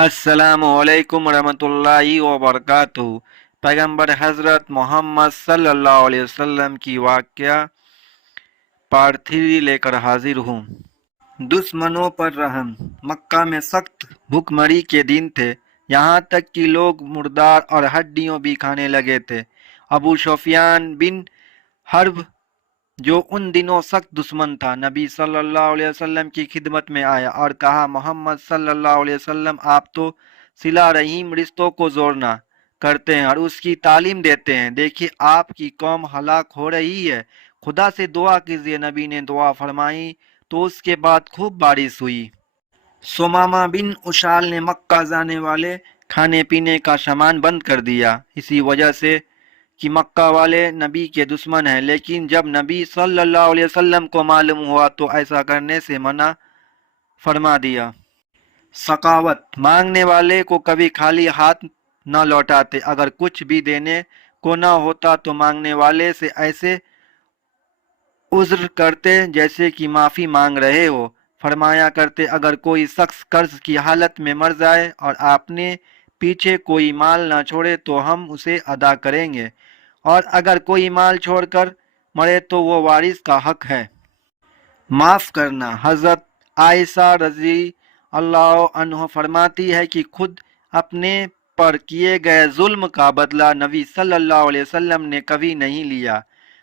السلام علیکم ورحمۃ اللہ وبرکاتہ۔ پیغمبر حضرت محمد صلی اللہ علیہ وسلم کی واقعہ پارٹ 3 لے کر حاضر ہوں۔ دشمنوں پر رحم۔ مکہ میں سخت بھوک مری کے دن تھے، یہاں تک کہ لوگ مردار اور ہڈیوں بھی کھانے لگے تھے۔ ابو سفیان بن حرب جو ان دنوں سخت دشمن تھا، نبی صلی اللہ علیہ وسلم کی خدمت میں آیا اور کہا، محمد صلی اللہ علیہ وسلم آپ تو صلہ رحیم رشتوں کو جوڑنا کرتے ہیں اور اس کی تعلیم دیتے ہیں، دیکھیے آپ کی قوم ہلاک ہو رہی ہے، خدا سے دعا کیجیے۔ نبی نے دعا فرمائی تو اس کے بعد خوب بارش ہوئی۔ سمامہ بن اشال نے مکہ جانے والے کھانے پینے کا سامان بند کر دیا، اسی وجہ سے کہ مکہ والے نبی کے دشمن ہیں، لیکن جب نبی صلی اللہ علیہ وسلم کو معلوم ہوا تو ایسا کرنے سے منع فرما دیا۔ سخاوت۔ مانگنے والے کو کبھی خالی ہاتھ نہ لوٹاتے، اگر کچھ بھی دینے کو نہ ہوتا تو مانگنے والے سے ایسے عذر کرتے جیسے کہ معافی مانگ رہے ہو۔ فرمایا کرتے، اگر کوئی شخص قرض کی حالت میں مر جائے اور آپ نے پیچھے کوئی مال نہ چھوڑے تو ہم اسے ادا کریں گے، اور اگر کوئی مال چھوڑ کر مرے تو وہ وارث کا حق ہے۔ معاف کرنا۔ حضرت عائشہ رضی اللہ عنہ فرماتی ہے کہ خود اپنے پر کیے گئے ظلم کا بدلہ نبی صلی اللہ علیہ وسلم نے کبھی نہیں لیا۔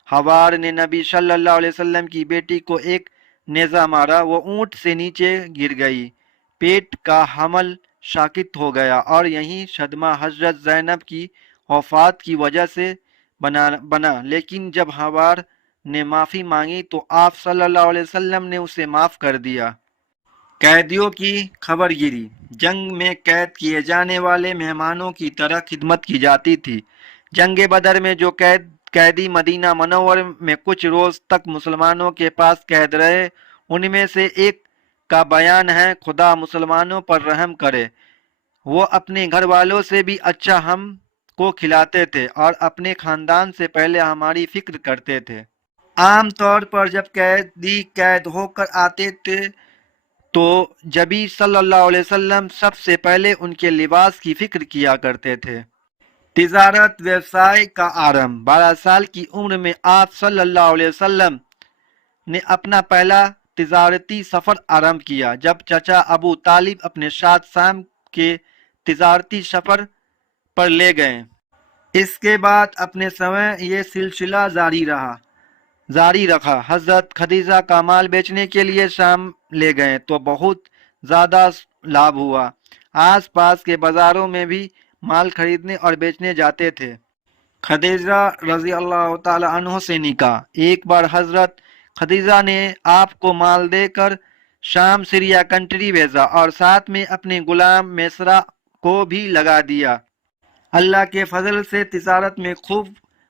حوار نے نبی صلی اللہ علیہ وسلم کی بیٹی کو ایک نیزہ مارا، وہ اونٹ سے نیچے گر گئی، پیٹ کا حمل ساقط ہو گیا، اور یہی صدمہ حضرت زینب کی وفات کی وجہ سے بنا، لیکن جب حوار نے معافی مانگی تو آپ صلی اللہ علیہ وسلم نے اسے معاف کر دیا۔ قیدیوں کی خبر گیری۔ جنگ میں قید کیے جانے والے مہمانوں کی طرح خدمت کی جاتی تھی۔ جنگ بدر میں جو قیدی مدینہ منور میں کچھ روز تک مسلمانوں کے پاس قید رہے، ان میں سے ایک کا بیان ہے، خدا مسلمانوں پر رحم کرے، وہ اپنے گھر والوں سے بھی اچھا ہم کو کھلاتے تھے اور اپنے خاندان سے پہلے ہماری فکر کرتے تھے۔ عام طور پر جب قیدی قید ہو کر آتے تھے تو نبی صلی اللہ علیہ وسلم سب سے پہلے ان کے لباس کی فکر کیا کرتے تھے۔ تجارت ویوسائے کا آرمبھ۔ 12 سال کی عمر میں آپ صلی اللہ علیہ وسلم نے اپنا پہلا تجارتی سفر آرمبھ کیا، جب چچا ابو طالب اپنے ساتھ شام کے تجارتی سفر پر لے گئے۔ اس کے بعد اپنے سمے یہ سلسلہ جاری رکھا۔ حضرت خدیجہ کا مال بیچنے کے لیے شام لے گئے تو بہت زیادہ لابھ ہوا۔ آس پاس کے بازاروں میں بھی مال خریدنے اور بیچنے جاتے تھے۔ خدیجہ رضی اللہ تعالی عنہ سے نکاح۔ ایک بار حضرت خدیجہ نے آپ کو مال دے کر شام سریا کنٹری بھیجا اور ساتھ میں اپنے غلام میسرہ کو بھی لگا دیا۔ اللہ کے فضل سے تجارت میں خوب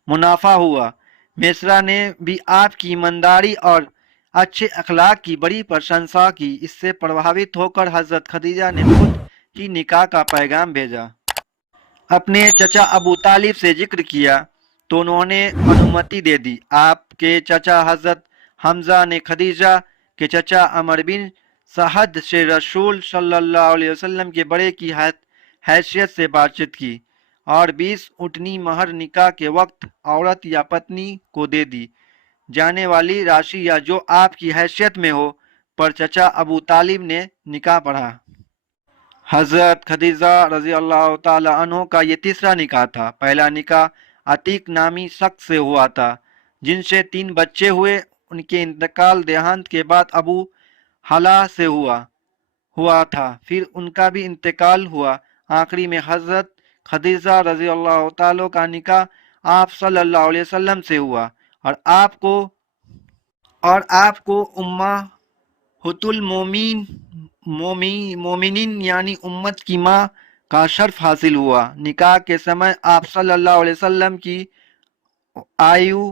منافع ہوا۔ میسرہ نے بھی آپ کی ایمانداری اور اچھے اخلاق کی بڑی پرشنسا کی۔ اس سے پربھاوت ہو کر حضرت خدیجہ نے خود ہی نکاح کا پیغام بھیجا۔ اپنے چچا ابو طالب سے ذکر کیا تو انہوں نے انومتی دے دی۔ آپ کے چچا حضرت حمزہ نے خدیجہ کے چچا عمر بن سعد سے رسول صلی اللہ علیہ وسلم کے بڑے کی حیثیت سے بات چیت کی اور 20 اونٹنی مہر نکاح کے وقت عورت یا پتنی کو دے دی جانے والی راشی یا جو آپ کی حیثیت میں ہو، پر چچا ابو طالب نے نکاح پڑھا۔ حضرت خدیجہ رضی اللہ تعالی عنہ کا یہ تیسرا نکاح تھا۔ پہلا نکاح عتیق نامی شخص سے ہوا تھا جن سے 3 بچے ہوئے۔ ان کے انتقال دیہانت کے بعد ابو حلا سے ہوا تھا، پھر ان کا بھی انتقال ہوا۔ آخری میں حضرت خدیجہ رضی اللہ تعالی کا نکاح آپ صلی اللہ علیہ وسلم سے ہوا اور آپ کو امہات المومنین یعنی امت کی ماں کا شرف حاصل ہوا۔ نکاح کے سمے آپ صلی اللہ علیہ وسلم کی آیو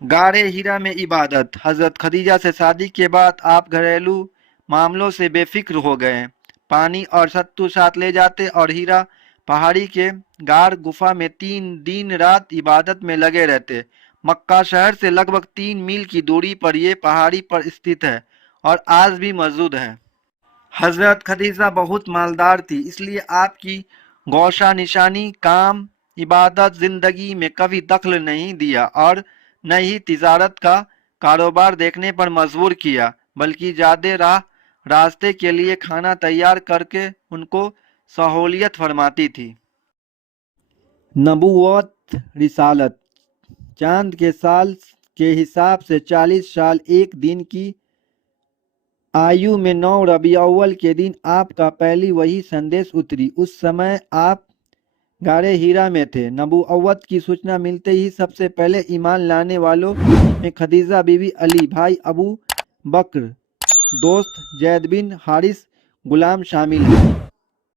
غار ہیرا میں عبادت۔ حضرت خدیجہ سے شادی کے بعد آپ گھریلو معاملوں سے بے فکر ہو گئے، پانی اور ستو ساتھ لے جاتے اور ہیرا پہاڑی کے غار گفا میں 3 دن رات عبادت میں لگے رہتے۔ مکہ شہر سے لگ بھگ 3 میل کی دوری پر یہ پہاڑی پر استھت ہے اور آج بھی موجود ہے۔ حضرت خدیجہ بہت مالدار تھی، اس لیے آپ کی گوشہ نشانی کام عبادت زندگی میں کبھی دخل نہیں دیا اور نہ ہی تجارت کا کاروبار دیکھنے پر مجبور کیا، بلکہ زیادہ راستے کے لیے کھانا تیار کر کے ان کو سہولت فرماتی تھی۔ نبوت رسالت چاند کے سال کے حساب سے 40 سال ایک دن کی آیو میں 9 ربیع اول کے دن آپ کا پہلی وحی سندیش اتری۔ اس سمے آپ غار ہیرا میں تھے۔ نبوت کی سوچنا ملتے ہی سب سے پہلے ایمان لانے والوں میں خدیجہ بی بی، علی بھائی ابو بکر، دوست زید بن حارث، غلام شامل ہیں۔